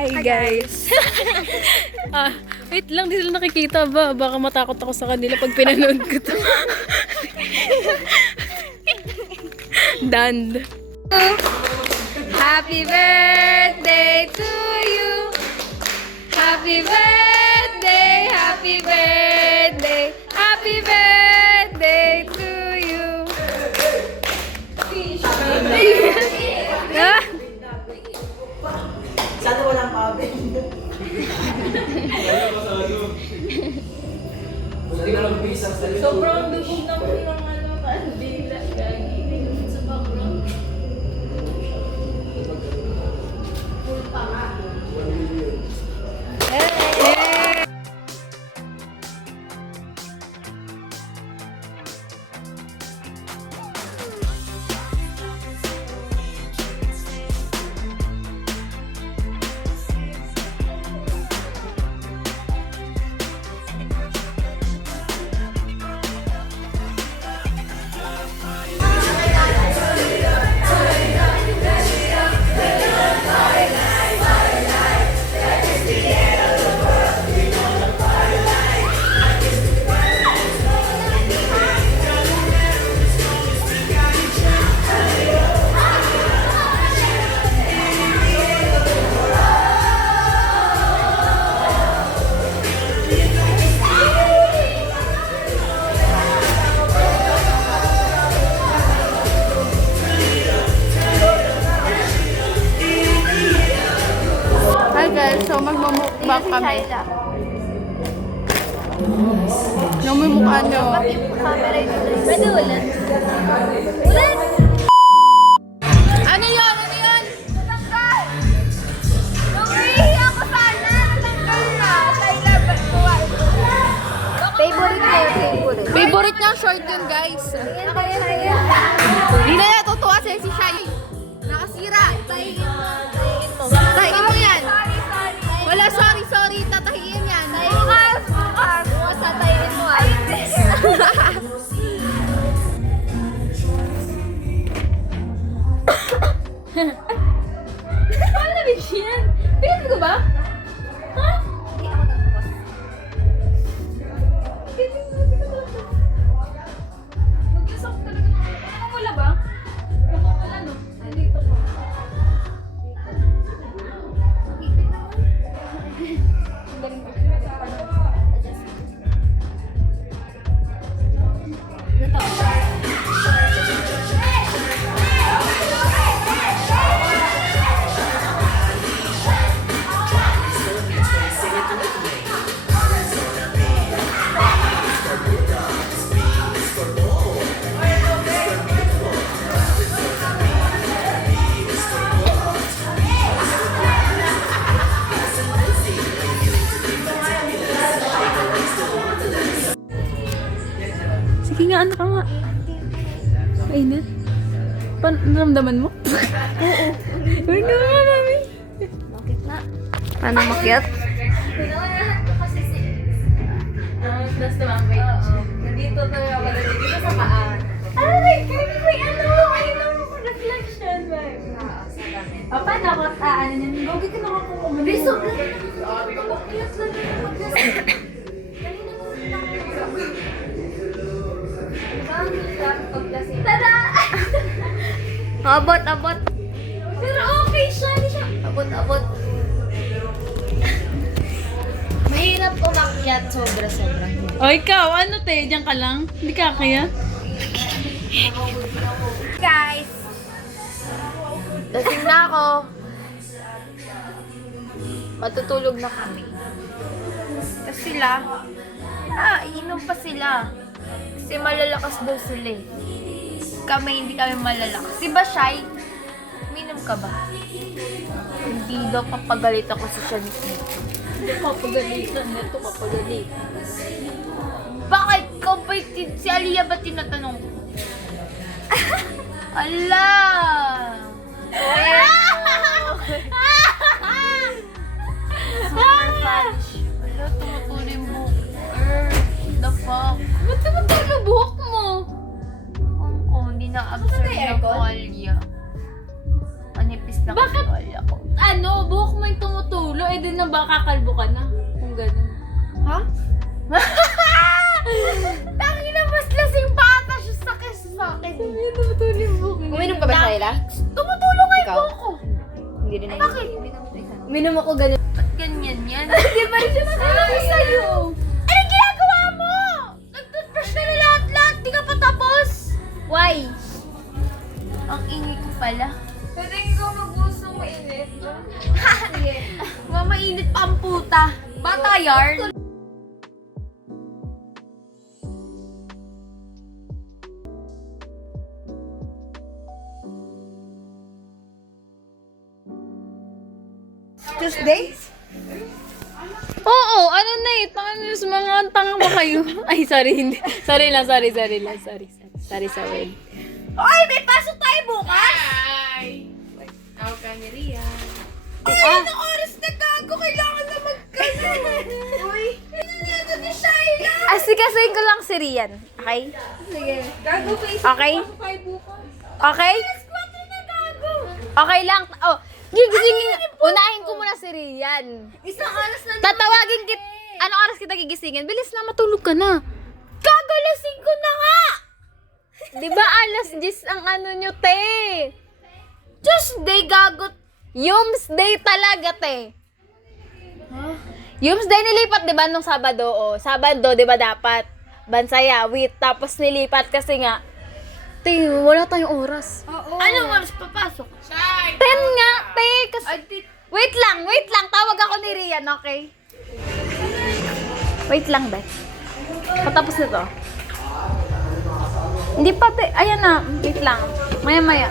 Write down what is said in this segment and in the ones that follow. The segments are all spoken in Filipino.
Hi guys. Wait lang, di sila nakikita ba? Baka matakot ako sa kanila pag pinanood ko to. Done. Happy birthday to you. Happy birthday, happy birthday, happy birthday to you. Sana walang oven. Sobrang dugong naman ng kandila. Sa background. Full pa nga. Hi guys, so magmumukbang kami. Namumukha nyo. Pwede ulit. Ulit! Ano yun? Ano yun? Natanggal! Nangrihi ako sana! Natanggal na! Tyler, ba't kuha? Favorite na yung favorite. Favorite niya short yun guys. Hindi na natutuwa si Shai. Nakasira. Tahiin mo yan. Wala, sorry. Tatahiin yan. Bukas! Bukas tatayin mo ay. Paano na yan? Pilit ko ba? Ha? Mag-isok talaga. Ano wala ba? Wala no? Nandito ko. Sige nga, ano ka nga? Mainit. Naramdaman mo? Oo. Huwag na naman, mami. Bakit na? Paano makyat? Plus naman, wait. Nandito tayo ako. Nandito sa paa. Ay, may ano? Ay, reflection, right? Paano ako ano niyan? Gogi ka nakakuha mo. Biso, kumakyat na naman. Tada! Abot. Pero okay siya, hindi siya. Abot. Mahirap umakyat, sobra. O ikaw, ano te? Diyan ka lang? Hindi ka kaya? Guys! Lasing na ako. Matutulog na kami. Kasi sila, iinom pa sila. Kasi malalakas daw sila eh. Kami, hindi kami malalakas. Diba, Shai? Uminom ka ba? Hindi daw papagalit ako sa Shai nito. Hindi papagalitan. Ito papagalitan. Bakit ka ba si Aliyah ba tinatanong ko? Ala! Super fudge. Ala, tumutuloy yung buhok. The fuck? Ba't tumutulog buhok mo? Hindi na-absorb ng kolya. Manipis na Bakit? kolya ko. Ano? Buhok mo yung tumutulog? Uminom ako ganyan. Ba't ganyan yan? Hindi pa rin siya makalaki sa'yo. Anong ginagawa mo? Nag-toothbrush na lahat-lahat. Di ka pa tapos. Why? Ang ingay ko pala. Pwede ko mag-gusto mainit. Mamainit pa ang puta. Bata yarn. Tuesday? Oo, ano na eh. Mga tanga ba kayo? Ay, sorry, hindi. Sorry lang. Sorry sa word. Oy, may pasok tayo bukas. Tawag ka ni Ria. Ay, anong oras na gago? Kailangan na magkano. Uy, nangyado ni Shaila. Asikasayin ko lang si Rian. Okay? Sige. Gago face. Okay? Tayo bukas. Okay? Squad na gago. Okay lang. Oh, gigisingin. Unahin ko muna si Rian. Isang oras na. Tatawagin kit. Anong oras kita gigisingin? Bilis na, matulog ka na. Kagalasing ko na nga. Di ba alas 10 ang ano nyo, te? Tuesday, gago. Yumsday talaga, te. Yumsday nilipat, di ba, nung Sabado? O, Sabado, di ba, dapat? Bansayawit. Tapos nilipat kasi nga, te, wala tayong oras. Oo. Anong oras papasok? 10 nga, te. Wait lang. Tawag ako ni Rian, okay? Wait lang, be. Patapos na to. Hindi pa, te. Ayan na. Wait lang. Maya.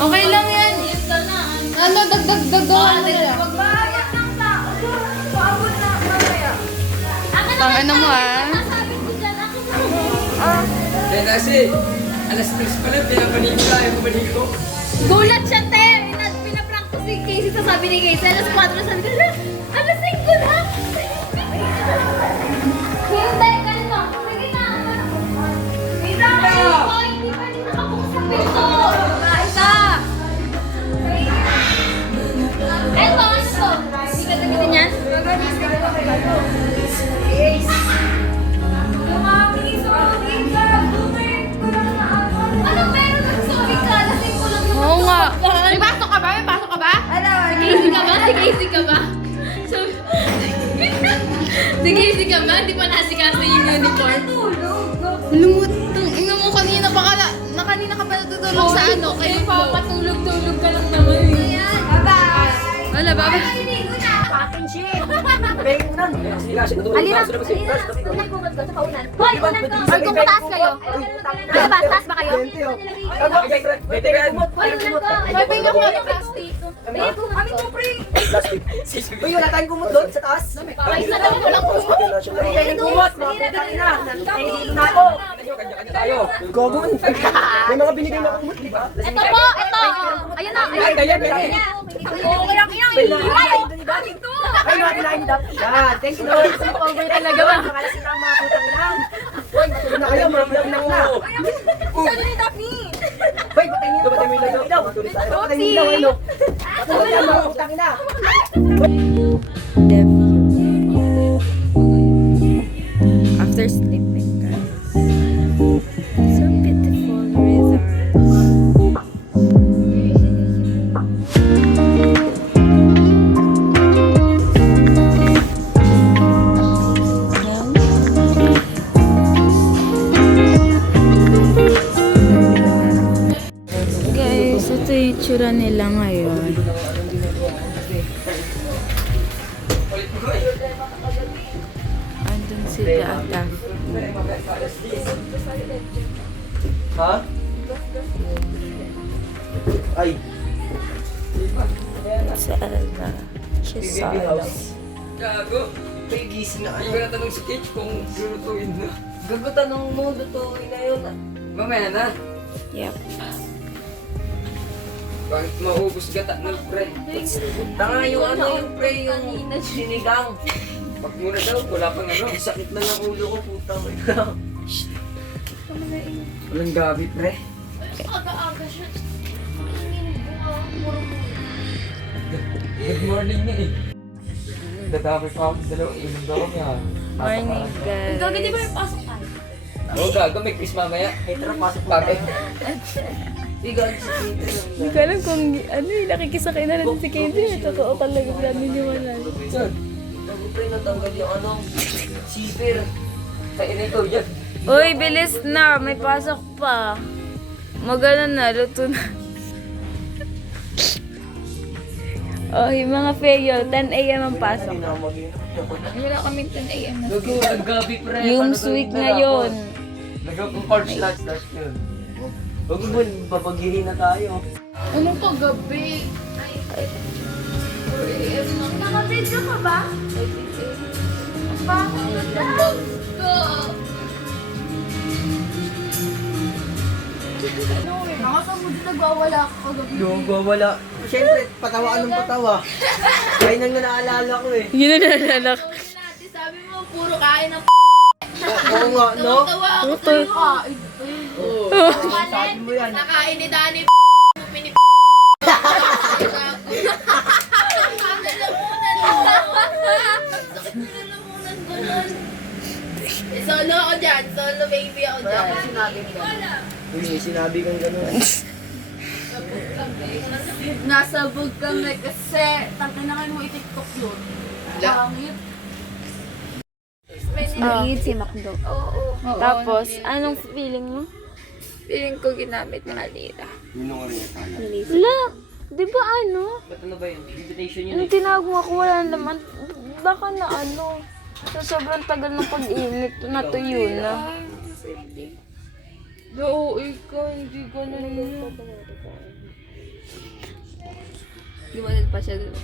Okay lang yan. Ano, dagdag-dagawa mo lang. Magbayad ng tao. Paabot na mamaya. Pang ano mo ah? Kaya kasi, alas 3 pa lang, pinapanig ko, ayaw kumanig ko. Gulat siya, te! Pinaprank ko si Casey, sa sabi ni Casey, alas 4, sabi ko, alas 5 na! Hindi, ganito. Sige na. Isa! Hindi pa rin nakabukas sa pinto. Isa! Eto, ano to? Hindi ka nagitin yan? Anong meron ng sorry ka? Lasing ko lang naman. Oo nga. May pasok ka ba? Ano? Si Casey ka ba? Si Casey ka ba? Di pa nasikaso yung uniform. Lumutang ina mo kanina pa ka kanina ka pa natutulog sa ano? Kayo papatulog-tulog ka lang naman. Bye-bye. Wala ba? Alina. Hoy, hoy, kung mataas kayo. Ano ba? Taas ba kayo? Hoy, pinga ko yung plastic. Kami po, pre. Uy, wala tayong kumot doon sa taas. Ay, sa dami walang puso. Wala tayong kumot, mga putang ina. Nandito na ako. Kanya-kanya tayo. Gogon. May mga binigay na kumot, di ba? Ito po, ito. Ayun na. Ay, ganyan. Walang inang ilayo. Ay, mga kinain dapat. Yan, thank you Lord. Over talaga ba? Makalasin ang mga putang ina. Uy, matulog na kayo, mga putang ina na. Sabi ni Daphne. Uy, patay mo yung ilaw. Matulog tayo. Patay mo yung ilaw, ano? Patulog yan, mga putang ina. After sleeping, guys. So beautiful results. Guys, ito yung itsura nila ngayon. Andun sila ata. Ha? Ay. Si Alna. Siya sa Gago. May gising na ano. Hindi ko natanong si Kate kung lulutuin na. Gago, tanong mo, lutuin na yun. Mamaya na. Yep. Bakit maubos gata ng pre? Tanga yung ano yung pre, yung sinigang. Pag muna daw, wala pang ano. Sakit na ng ulo ko, puta mo. Walang gabi, pre. Aga-aga siya. Good morning niya eh. Dadami pa ako sa dalawa, inom daw niya. Morning, guys. Gaga, di ba may pasok tayo? Oo, gago, may quiz mamaya. Ay, tara, pasok pa tayo. Bigan si Kate. Hindi ko alam kung ano yung nakikisakay na natin si Katie. Totoo talaga sila niniwala. Saan? Bago pre, natanggal yung ano, sipir. Sa inito yan. Uy, bilis na. May pasok pa. Magano na, luto na. Okay, mga feyo, 10 a.m. ang pasok. Wala kami 10 a.m. na. Gago, ang gabi pre. Yums week ngayon. Nagawang course last yun. Huwag mo, babagihin na tayo. Anong kagabi? Naka-video ka ba? Bakit? Nakasama mo din nagwawala ako kagabi. Yung wala. Siyempre, patawaan ng patawa. Kaya nang naalala ko eh. Yun na nalala ko. Dati sabi mo, puro kain ng Oo nga, no? tawa ako sa'yo. Kain. Oo. Sabi mo yan. Nakain ni Dani mini Solo ako dyan. Solo baby ako dyan. Uy, sinabi kong gano'n. Nasabog kami kasi tangin na kayo mo i-tiktok yun. Pangit. Nangingid si Macdo. Oo. Tapos, anong feeling mo? Feeling ko ginamit ng alira. Wala. Di ba ano? Ba't ano ba yun? Invitation yun Yung tinawag mo ako, wala naman. Baka na ano. Sa sobrang tagal ng pag-init, natuyo na. Oo, ikaw, hindi ko na Gumanit pa siya doon.